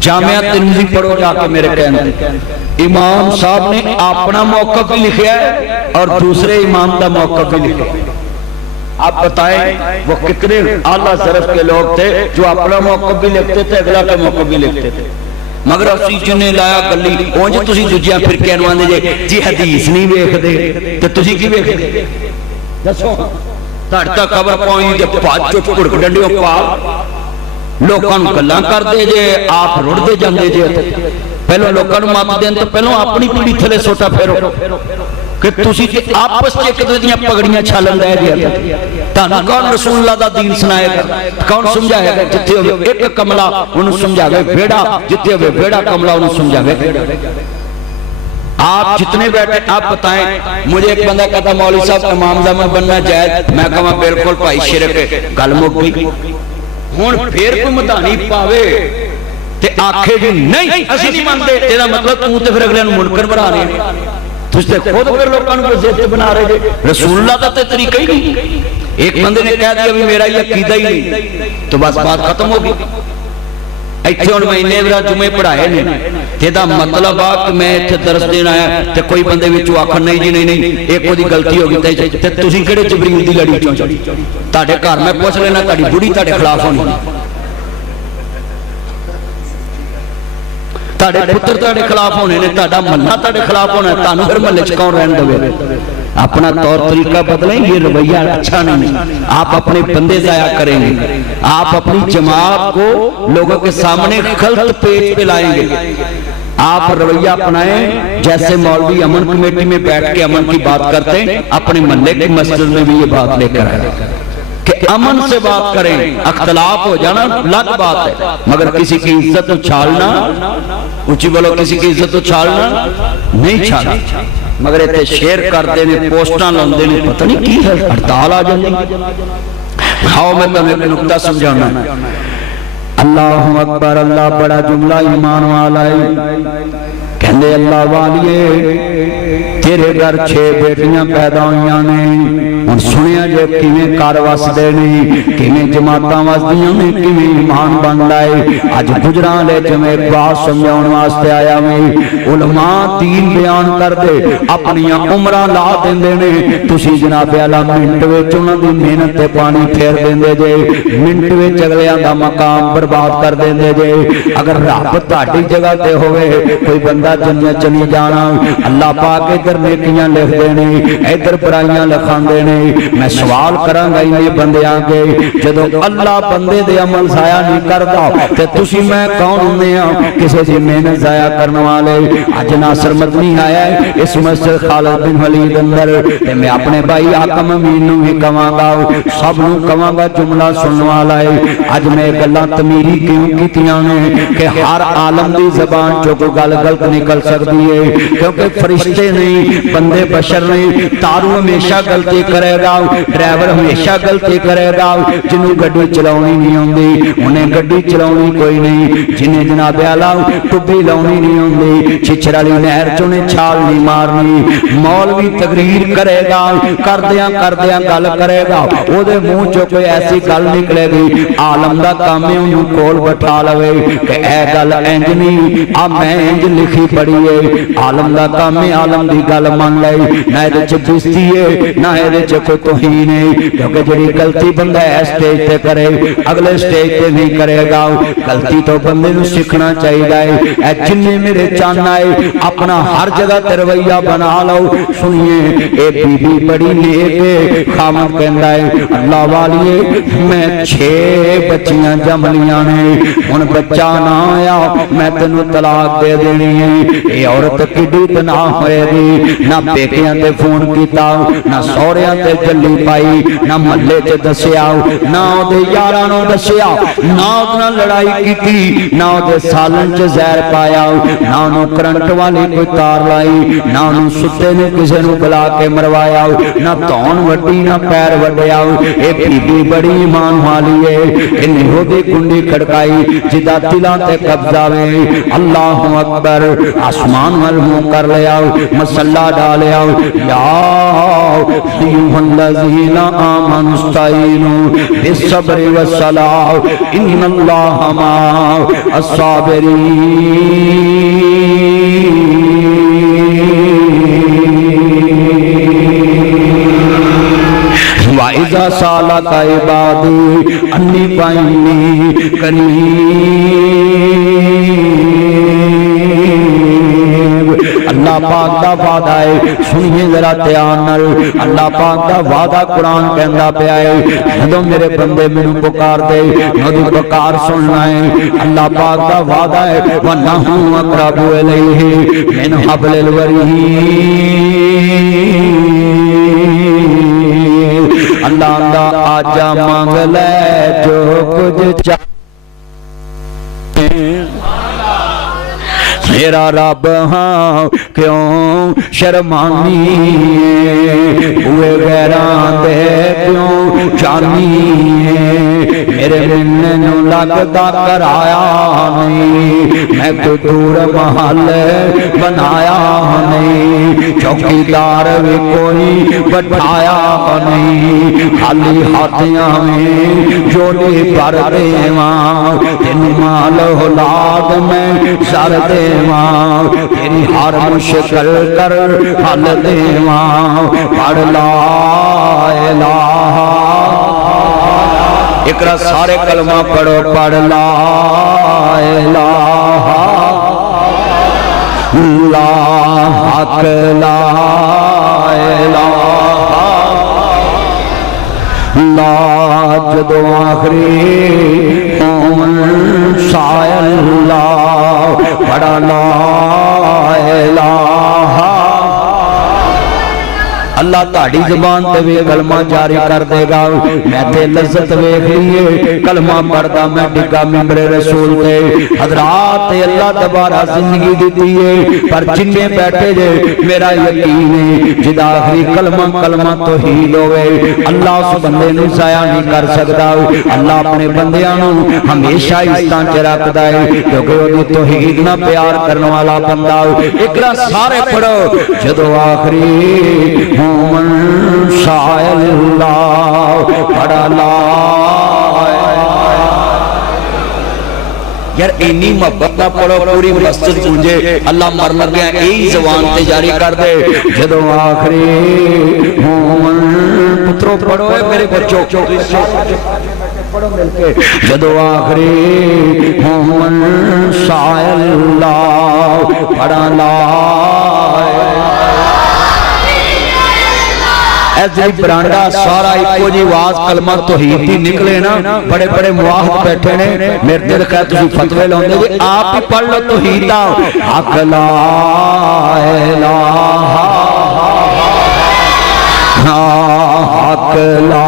Jamia Tirmidhi पढ़ो जाके मेरे कहने। इमाम साहब ने अपना मौक़िफ़ भी लिखा है और दूसरे इमाम का मौक़िफ़ भी लिखा है। आप बताएं वो कितने आला ज़रफ़ के लोग थे जो अपना मौक़िफ़ भी लिखते थे, अगला का मौक़िफ़ भी लिखते थे। मगर असी जिन्हें लाया गली उंज तुसीं दूजियां फिरकियां नूं आंदे जे जी हदीस नहीं वेखदे ते तुसीं की वेखदे? दसो तुहाडे तां खबर पहुंची ते भज चुप घुड़क डंडियों पा लोकां नूं गल्लां करदे जे आप रुड़दे जांदे जे। पहलों लोकां नूं मत देण तो पहलों अपनी पीढ़ी थले सोटा फेरो कि तुसीं ते आपस च एक दूजे दीयां पगड़ियां छालन रह गए। तुहानूं कौन रसूलुल्लाह दा दीन सुनाएगा, कौन समझाएगा? जिथे होवे एक कमला उन्होंने समझावे बेड़ा, जिथे होवे बेड़ा कमला उन्होंने समझावे। आप जितने बैठे आप बताएं। मुझे एक बंदा कहता मौलवी साहब इमाम ज़मान बनना जायज, मैं कहा बिल्कुल भाई शिरक है, गल मुक गई। हुण फिर कोई मधानी पावे ते आखे जी नहीं असीं नहीं मानते, इसदा मतलब तू ते फिर अगले नूं मुनकर बना रहे हैं। तुसीं ते खुद फिर लोकां नूं जिद्द बना रहे जे। रसूलुल्लाह दा ते तरीका ही नहीं। एक बंदे ने कह दिया भी मेरा ये अकीदा ही नहीं तो बस बात खत्म हो गई। इत्थे हुण मैं इन्ने बार जुमे पढ़ाए ने ते दा मतलब आ कि मैं इत्थे दरस देण आया ते कोई बंदे विचों आखण नहीं जी नहीं नहीं एक ओदी गलती हो गई ते तुसीं किहड़े जबरील दी लड़ी चों? तुहाडे घर मैं पुछ लेना तुहाडी बुढ़ी तुहाडे खिलाफ होनी, तुहाडे पुत्र तुहाडे खिलाफ होने ने, तुहाडा महल्ला तुहाडे खिलाफ होना, तुहानूं फिर महल्ले च कौन रहन देवे? अपना तौर तरीका बदलें, ये रवैया अच्छा नहीं। आप अपने बंदे जाया करेंगे, आप अपनी जमात को लोगों के सामने गलत पेज पे लाएंगे। आप रवैया अपनाएं जैसे मौलवी अमन कमेटी में बैठ के अमन की बात करते हैं, अपने महल्ले की मस्जिद में भी ये बात लेकर आए कि अमन से बात करें। अख्तलाफ हो जाना अलग बात है, मगर किसी की इज्जत उछालना, ऊंची बोलो, किसी की इज्जत उछालना नहीं छालना। मगर इतने शेयर करते ने, पोस्टां लाते ने, पता नहीं की है, हड़ताल आ जाती। आओ मैं तुम्हें एक नुक्ता समझाना। अल्लाहु अकबर, अल्लाह बड़ा जुमला ईमान वाला है। कहते अल्लाह वालिए तेरे घर 6 बेटियां पैदा हुई ने, हुण सुनिया जे किवें घर वसदे ने, किवें जमातां वसदियां ने, किवें ईमान बनदा है। अज गुजरां दे जिवें बात समझाउण वास्ते आया मैं, उलमा दीन बयान करदे अपनियां उमरां ला दिंदे ने, तुसीं जनाब आला मिंट विच उन्हां दी मेहनत ते पानी फेर दिंदे जे, मिंट विच अगलियां दा मकाम बर्बाद कर दिंदे जे। अगर रब तुहाडी जगह ते होवे कोई बंदा जन्नत च नहीं जाना। अल्लाह पाक इधर नेकियां लिखदे ने, इधर बुराइयां लिखांदे ने। मैं सवाल करांगा इन्हें बंदियां के, जदों अल्लाह बंदे दे अमल जाया नहीं करदा ते तुसीं मैं कौन हुंदे आ किसी दी मेहनत जाया करने वाले? अज नासर मदनी आया है इस मस्जिद खालिद बिन वलीद अंदर, ते मैं अपने भाई आकम अमीन नूं भी कहांगा, सब नूं कहांगा, जुमला सुनने वाला है। अज मैं गल्लां तमीरी क्यों कीतियां ने कि हर आलम दी ज़बान चों कोई गल गलत निकल सकती है, क्योंकि फरिश्ते नहीं, बंदे बशर नहीं। तारू हमेशा गलती करेगा, ड्राइवर हमेशा गलती करेगा। जिन्होंने गड्डी चलाउणी नहीं आउंदी उन्हें गड्डी चलाउणी कोई नहीं, जिन्हें जनाब आला टुब्बी लाउणी नहीं आउंदी, छिछर वाली नहर च उन्हें छाल नहीं मारनी। मौलवी तकरीर करेगा, करदियां करदियां गल करेगा, ओदे मुंह चों कोई ऐसी गल निकलेगी, आलम दा काम है उन्हें कोल बैठा लवे कि ऐ गल इंज नहीं, आ मैं इंज लिखी पढ़ी है। आलम दा काम है आलम दी गल मान ले, ना इहदे च बेइज्जती है ना इहदे च कोई तौहीन है, क्योंकि जिहड़ी गलती बंदा है स्टेज ते करे अगले स्टेज ते नहीं करेगा। गलती तो बंदे नूं सीखना चाहिए है। ऐ जिन्ने मेरे चाहना है अपना हर जगह ते रवैया बना लो। सुनिए ए बीबी बड़ी नेक है, खामद कहंदा है अल्लाह वालिए मैं 6 बच्चियां जम लियां ने, हुण बच्चा ना आया मैं तेनू तलाक दे देनी है। ये औरत किड्डी तनाह होएगी, ना पेकियां ते फोन कीता, ना सौहरियां ते जल्ली पाई, ना महल्ले च दस्सिया, ना ओदे यारां नूं दस्सिया, ना ओदे नाल लड़ाई कीती, ना ओदे सालन च जहर पाया, ना ओनू करंट वाली कोई तार लाई, ना ओनू सुत्ते ने किसे नूं बुला के मरवाया, ना धौन वड्डी ना पैर वड्डिया। ये बीबी बड़ी ईमान वाली है, इन्हें ओदी कुंडी खड़काई जिदा दिलां ते कब्जा वे। अल्लाहु अकबर, आसमान वाल मुंह कर लिया, मसल्ला डालिया, या अय्युहल्लज़ीना आमनुस्तईनु बिस्सब्रि वस्सलाह इन्नल्लाहा मअस-साबिरीन। वाइज़ा सालका इबादी अन्नी फ़इन्नी करीब। अल्लाह पाक दा वादा है, सुनिए जरा ध्यान नाल। अल्लाह पाक दा वादा कुरान कहंदा पिया है, जदों मेरे बंदे मैनू पुकार दे ओदी पुकार सुनना है। अल्लाह पाक दा वादा है, वन्नहु अक़रबु इलैहि मिन हब्लिल वरीद। अल्लाह दा आजा मांग ले जो कुछ चाहे, मेरा रब हाँ क्यों शर्मानी हुए गैरां दे क्यों जानी है। मेरे मिलने नू लगदा कराया नहीं, मैं कोई दूर महल बनाया नहीं, चौकीदार भी कोई बैठाया नहीं, खाली हाथियां में जोड़ी भर देवा, तेन माल औलाद में सर देवा, तेरी हर मुश्किल कर हल देवा। पढ़ ला इलाहा, इकरा सारे कलमा पढ़ो, पढ़ ला इलाहा ला हक ला इलाहा ला। जदों आखिरी कौन शायल्ला पढ़ा ला इलाहा। अल्लाह ताड़ी जुबान ते वे कलमा जारी कर देगा। मैं ते लज़्ज़त वेख लीए कलमा पढ़दा मैं डिगा मिंबरे रसूल ते। हज़रात अल्लाह दोबारा जिंदगी दी है, पर जिन्ने बैठे जे मेरा यकीन है जिदा आखिरी कलमा कलमा तौहीद होवे अल्लाह उस बंदे नू ज़ाया नहीं कर सकदा। अल्लाह अपने बंदियां नू हमेशा इज्जतां च रखदा है, क्योंकि ओदी तौहीद ना प्यार करने वाला बंदा। इकरा सारे पढ़ो, जदों आखिरी मोमन शायल्लाह पढ़ा ला। यार इन्नी मोहब्बत ना पढ़ो पूरी मस्जिद गूंजे। अल्लाह मर लग्या यही जबान ते जारी कर दे, जदों आखिरी मोमन पुत्रों पढ़ो मेरे बच्चों पढ़ो मिलके, जदों आखिरी मोमन शायल्लाह पढ़ा ला। बरांडा सारा इको जी आवाज कलमा तौहीद दी निकले ना, बड़े बड़े मुआहद बैठे ने मेरे दिल कह तुसीं फतवे लाउंदे जी, आप ही पढ़ लो तौहीद दा। हक ला इलाहा हक ला।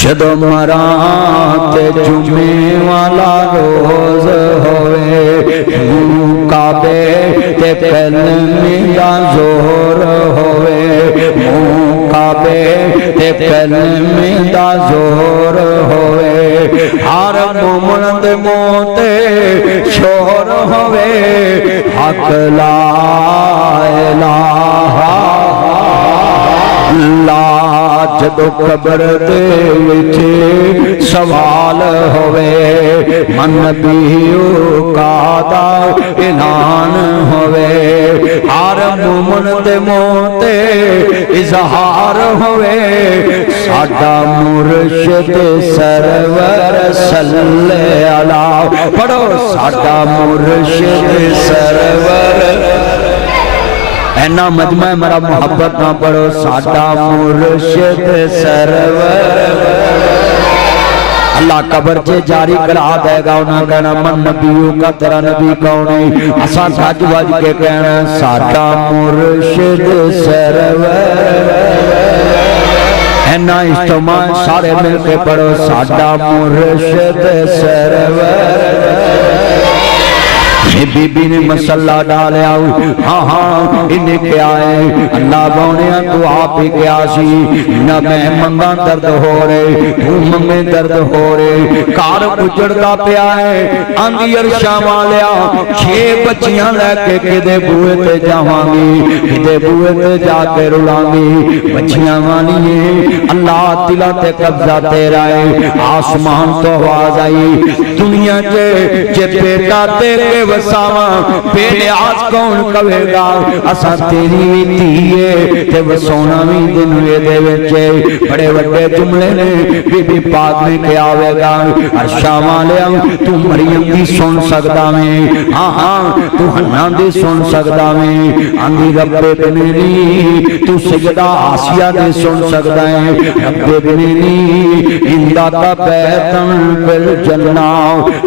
जदों मरां ते जुमे वाला रोज होवे, काबे ते कलमे दा जोर होवे, काबे ते कलमे दा जोर होवे, हर मोमन दे मुंह ते शोर होवे। हक ला इलाहा ला। जदों कब्र दे विच सवाल होवे, मन नबीओ कादा ऐलान होवे, हर मोमन दे मुंह ते इजहार होवे। साडा मुर्शिद सरवर सल्ले अला पढ़ो, साडा मुर्शिद सरवर। ऐना मजमा मेरा मोहब्बत ना पढ़ो, साडा मुर्शिद सरवर। अल्लाह कब्र च जारी करा देगा, उन्हें कहना मन नबीओ का तेरा नबी कौन है। असा सच बज के कहना साडा मुर्शिद सरवर। ऐना इज्तिमा सारे मिलके पढ़ो, साडा मुर्शिद सरवर। بی بی نے مسلح ڈالیا ہاں ہاں انہیں کیا ہے اللہ بونیا تو آپ ہی کیا سی نہ میں منگا درد ہو رہے تو منگے درد ہو رہے کار اجڑتا پیا ہے آندھی عرشاں والیا 6 بچیاں لے کے کدے بوئے تے جاوانگی کدے بوئے تے جا کے رلانگی بچیاں والیے اللہ دلہ تے قبضہ تیرا ہے آسمان تو آواز آئی دنیا جے بیٹا دے کے وساواں بے نیاز کون کہے گا اسا تیری دیئے تے وسونا بھی دن ہوئے دے وچے بڑے بڑے جملے نے بی بی پاک نے کیا ہوئے گا عرشاں والیا تو مریم دی سن سکدا میں ہاں ہاں تو حنا دی سن سکدا میں آندھی رب بنینی تو سجدہ آسیہ دی سن سکدا ہے رب بنینی اندہ کا بیتن بالجنہ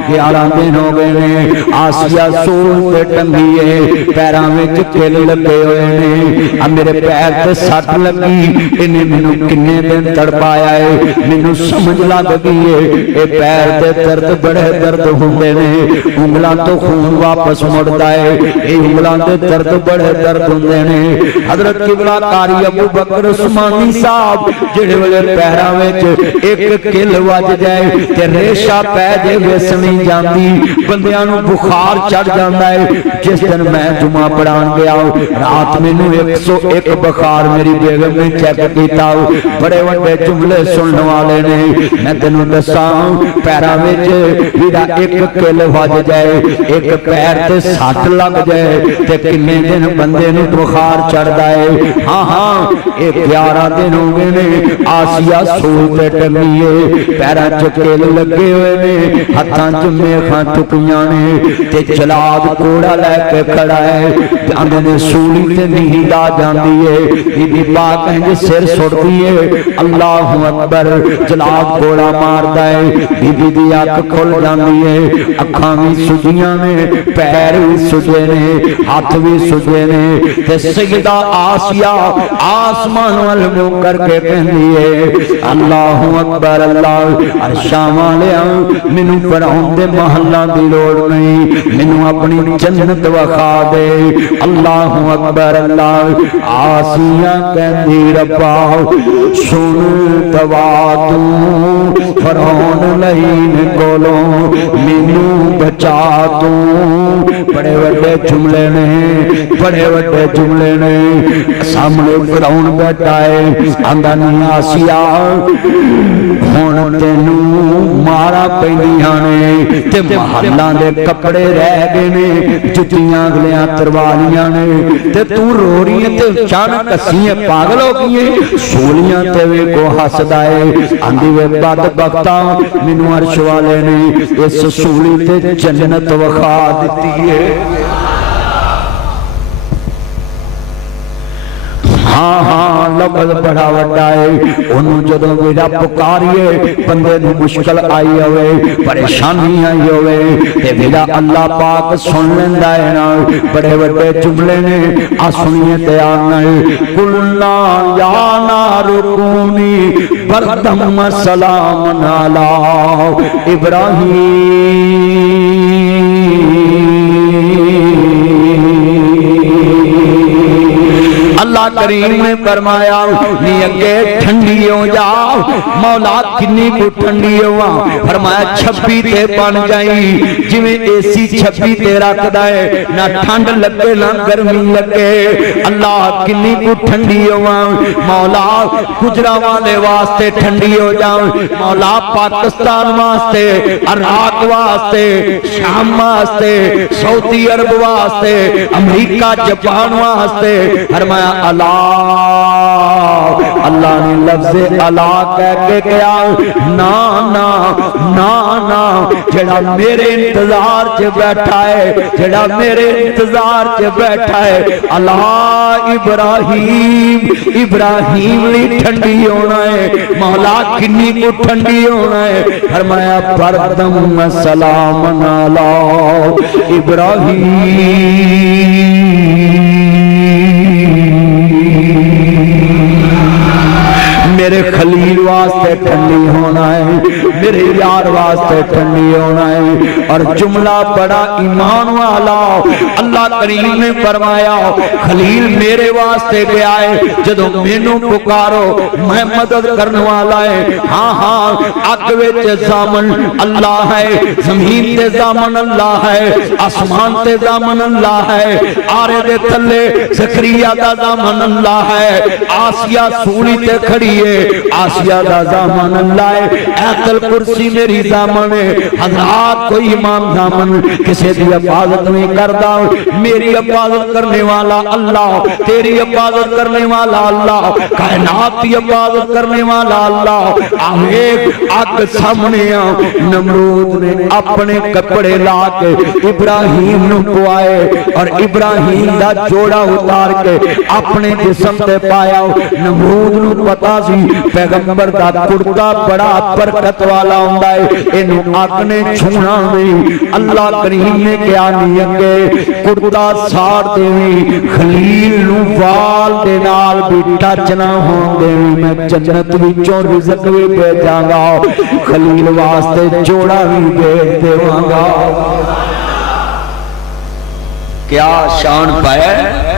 11 دن ہو گئے نے آسیہ سول تے ٹنگیے پیران میں چکل لگے ہوئے نے اب میرے پیر تے سٹ لگی انہیں منو کنے دن تڑپایا ہے منو سمجھ لگ گئی ہے اے پیر تے درد بڑے درد ہوندے نے انگلاں تو خون واپس مڑتا ہے اے انگلاں تے درد بڑے درد ہوندے نے حضرت قبلہ قاری ابو بکر عثمانی صاحب جڑے والے پیراں وچ ایک کل وج جائے تے ریشہ پے جے وس نہیں جاندی بندیاں نو بخار چڑھ جاندا ہے جس دن میں جمعہ پڑھان گیا رات میں 101 بخار میری بیگم نے چیک کیتا بڑے بڑے جملے سننے والے نے میں تینوں دساں پیراں وچ میرا ایک کل وج جائے ایک پیر تے سٹ لگ جائے تے کنے دن بندے نو بخار چڑھدا ہے ہاں ہاں اے 11 دن ہو گئے نے آسیہ سول تے ٹنگیے پیراں چ کل لگے ہوئے نے ہتھاں چ میخاں ٹکیاں نے تے جلاد کوڑا لے کے کھڑا ہے آندے نے سولی تے نیند آ جاندی ہے بی بی پاک کہیں سر سڑتی ہے اللہ اکبر جلاد کوڑا ماردا ہے بی بی دی اکھ کھل جاندی ہے اکھاں وی سجیاں نے پیر وی سجے نے ہاتھ وی سجے نے تے سیدہ آسیہ آسمان وال منہ کر کے کہندی ہے اللہ اکبر اللہ عرشاں والیا مینوں پڑھاون دے محلہ دی لوڑ نہیں مینوں اپنی جنت وکھا دے اللہ اکبر اللہ آسیہ کہندی ربا سن دوا تو فرعون لین کولوں مینوں بچا تو بڑے بڑے جملے نے بڑے بڑے جملے نے سامنے فرعون بیٹھا ہے آندا نہیں آسیہ ہن تینوں مارا پیندیاں نے تے محلاں دے کپڑے رہ گئے نے جتیاں اگلیاں تروالیاں نے تے تو رو رہی ہے تے چان کسیاں پاگل ہو گئی ہے سولیاں تے وے کو ہسدا ہے آندی وے بدبختاں مینوں عرش والے نے اس سولی تے جنت وکھا دتی ہے ہاں ہاں لفظ بڑا وڈا ہے انہوں جدوں میرا پکاریے بندے نو مشکل آئی ہوئے پریشانی آئی ہوئے تے میرا اللہ پاک سن لیندا ہے نا بڑے بڑے جملے نے آ سنیے تے آنا قلنا یا نار کونی بردم سلام علی ابراہیم اللہ کریم نے فرمایا نی اگے ٹھنڈی ہو جا مولا کنی کو ٹھنڈی ہوا فرمایا چھپی تے بن جائی جویں اے سی چھپی تے رکھدا ہے نہ ٹھنڈ لگے نہ گرمی لگے اللہ کنی کو ٹھنڈی ہوا مولا گجرا والے واسطے ٹھنڈی ہو جا مولا پاکستان واسطے عراق واسطے شام واسطے سعودی عرب واسطے امریکہ جاپان واسطے فرمایا اللہ اللہ نے لفظ اللہ کہہ کے کیا نا نا نا نا جڑا میرے انتظار چ بیٹھا ہے جڑا میرے انتظار چ بیٹھا ہے اللہ ابراہیم ابراہیم لی ٹھنڈی ہونا ہے مولا کنی کو ٹھنڈی ہونا ہے فرمایا بردم سلام علی ابراہیم میرے خلیل واسطے ٹھنڈی ہونا ہے، میرے یار واسطے ٹھنڈی ہونا ہے۔ اور جملہ بڑا ایمان والا اللہ کریم نے فرمایا خلیل میرے واسطے گیا ہے، جدو مینوں پکارو میں مدد کرنے والا ہے۔ ہاں ہاں اگ وچ زامن اللہ ہے، زمین تے زامن اللہ ہے، آسمان تے زامن اللہ ہے، آرے دے تھلے زکریا دا زامن اللہ ہے، آسیہ سولی تے کھڑی ہے آسیہ دا زامن اللہ ہے، ایت الکرسی میری زامن ہے۔ حضرات کوئی امام زامن کسی دی حفاظت نہیں کردا، میری حفاظت کرنے والا اللہ، تیری حفاظت کرنے والا اللہ، کائنات کی حفاظت کرنے والا اللہ۔ آہیک آگ سامنے نمرود نے اپنے کپڑے لا کے ابراہیم نو پوائے اور ابراہیم دا جوڑا اتار کے اپنے جسم تے پایا۔ نمرود نو پتا سی پیغمبر دا کرتا بڑا برکت والا ہوندا ہے، اینو آگ نے چھونا نہیں۔ اللہ کریم نے کیا نہیں اگے کرتا ساڑ دیوی، خلیل نو وال دے نال بھی ٹچ نہ ہون دیوی، میں جنت وچوں رزق بھی بھیجاں گا، خلیل واسطے جوڑا بھی بھیج دیواں گا۔ کیا شان پایا ہے؟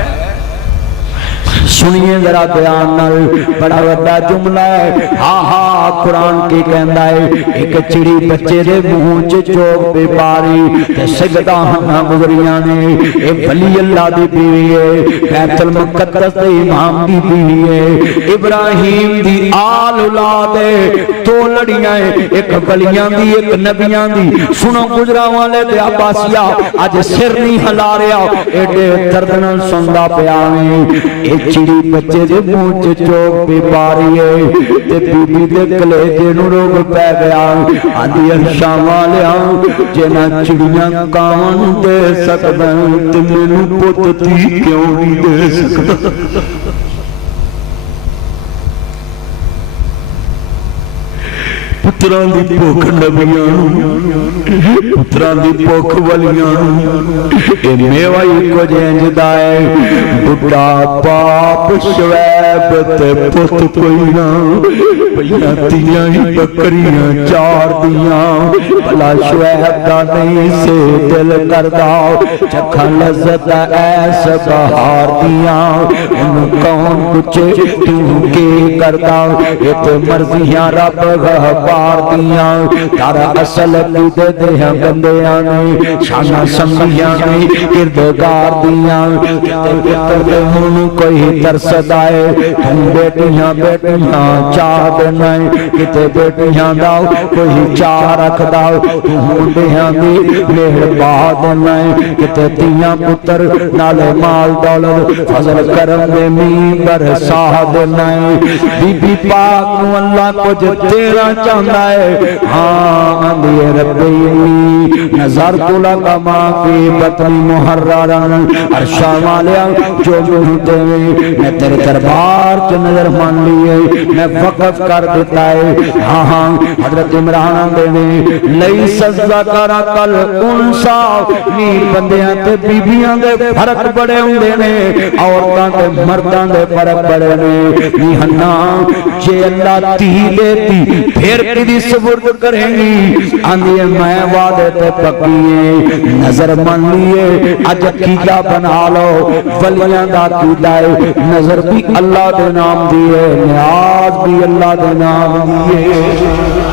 سنیے ذرا بیان نال، بڑا بڑا جملہ ہے۔ ہاں ہاں قرآن کی کہندا ہے ایک چڑی بچے دے منہ چ چوک پہ پاری تے سجدہ ہاں گزریاں نے، اے ولی اللہ دی بیوی ہے، بیت المقدس دے امام دی بیوی ہے، ابراہیم دی آل اولاد ہے، دو لڑیاں ہیں، ایک ولیاں دی ایک نبیاں دی۔ سنو گجرا والے تے عباسیہ اج سر نہیں ہلا رہا، ایڈے درد نال سندا پیا اے چڑی بچے دے منہ چ چوک پہ پاری ہے تے بی بی دے کلیجے نو روگ پہ گیا۔ آدھی ارشاں والیاں جے نہ چڑیاں کان دے سکداں تے مینوں پت تی کیوں نہیں دے سکدا؟ پتران دی پوکھ نبیاں، پتران دی پوکھ ولیاں، اے میوائی کو جینجدہ ہے۔ بڑا باپ شعیب تے پت کوئی نہ، بلیاں تیاں ہی بکریاں چار دیاں، بلا شعیب دا نہیں سے دل کردہ، چکھا لذت ایس بہار دیاں، انہوں کون کچھ تو کے کردہ، یہ تے مرضیاں رب غفار دیاں، تارا اصل عقیدے دے ہیں بندیاں نے، شانہ سمیاں نے کردگار دیاں، کتے پتر دے ہون کوئی ترسد آئے، تم بیٹیاں بیٹیاں چاہ دنائیں، کتے بیٹیاں داؤ کوئی چاہ رکھ داؤ، تم ہون دیاں دی مہر باہ دنائیں، کتے تیاں پتر نالے مال دولت فضل کرم دے میمبر ساہ دنائیں۔ بی بی پاک نو اللہ کو جو تیرا چاہتا ہے، ہاں اندھے ربی نظر تولا کما کی بطنی محررن، عرشا والیا جو مجھتے ہوئے میں تیرے دربار کے نظر مان لیے، میں وقف کر دیتا ہے۔ ہاں ہاں حضرت عمران دینے لئی سزا کرا کل انسا، نی بندیاں تے بیبیاں دے فرق بڑے ہوں دینے، عورتاں تے مرداں دے فرق بڑے نے، نی ہنہ جے اللہ تی دیتی پھر کدی سبرد کریں گی، آندھئے میں وعدے تے پکیے نظر مان لیے، اج عقیدہ بنا لو، ولیاں دا عقیدہ ہے، نظر بھی اللہ دے نام دیئے، نیاز بھی اللہ دے نام دیئے۔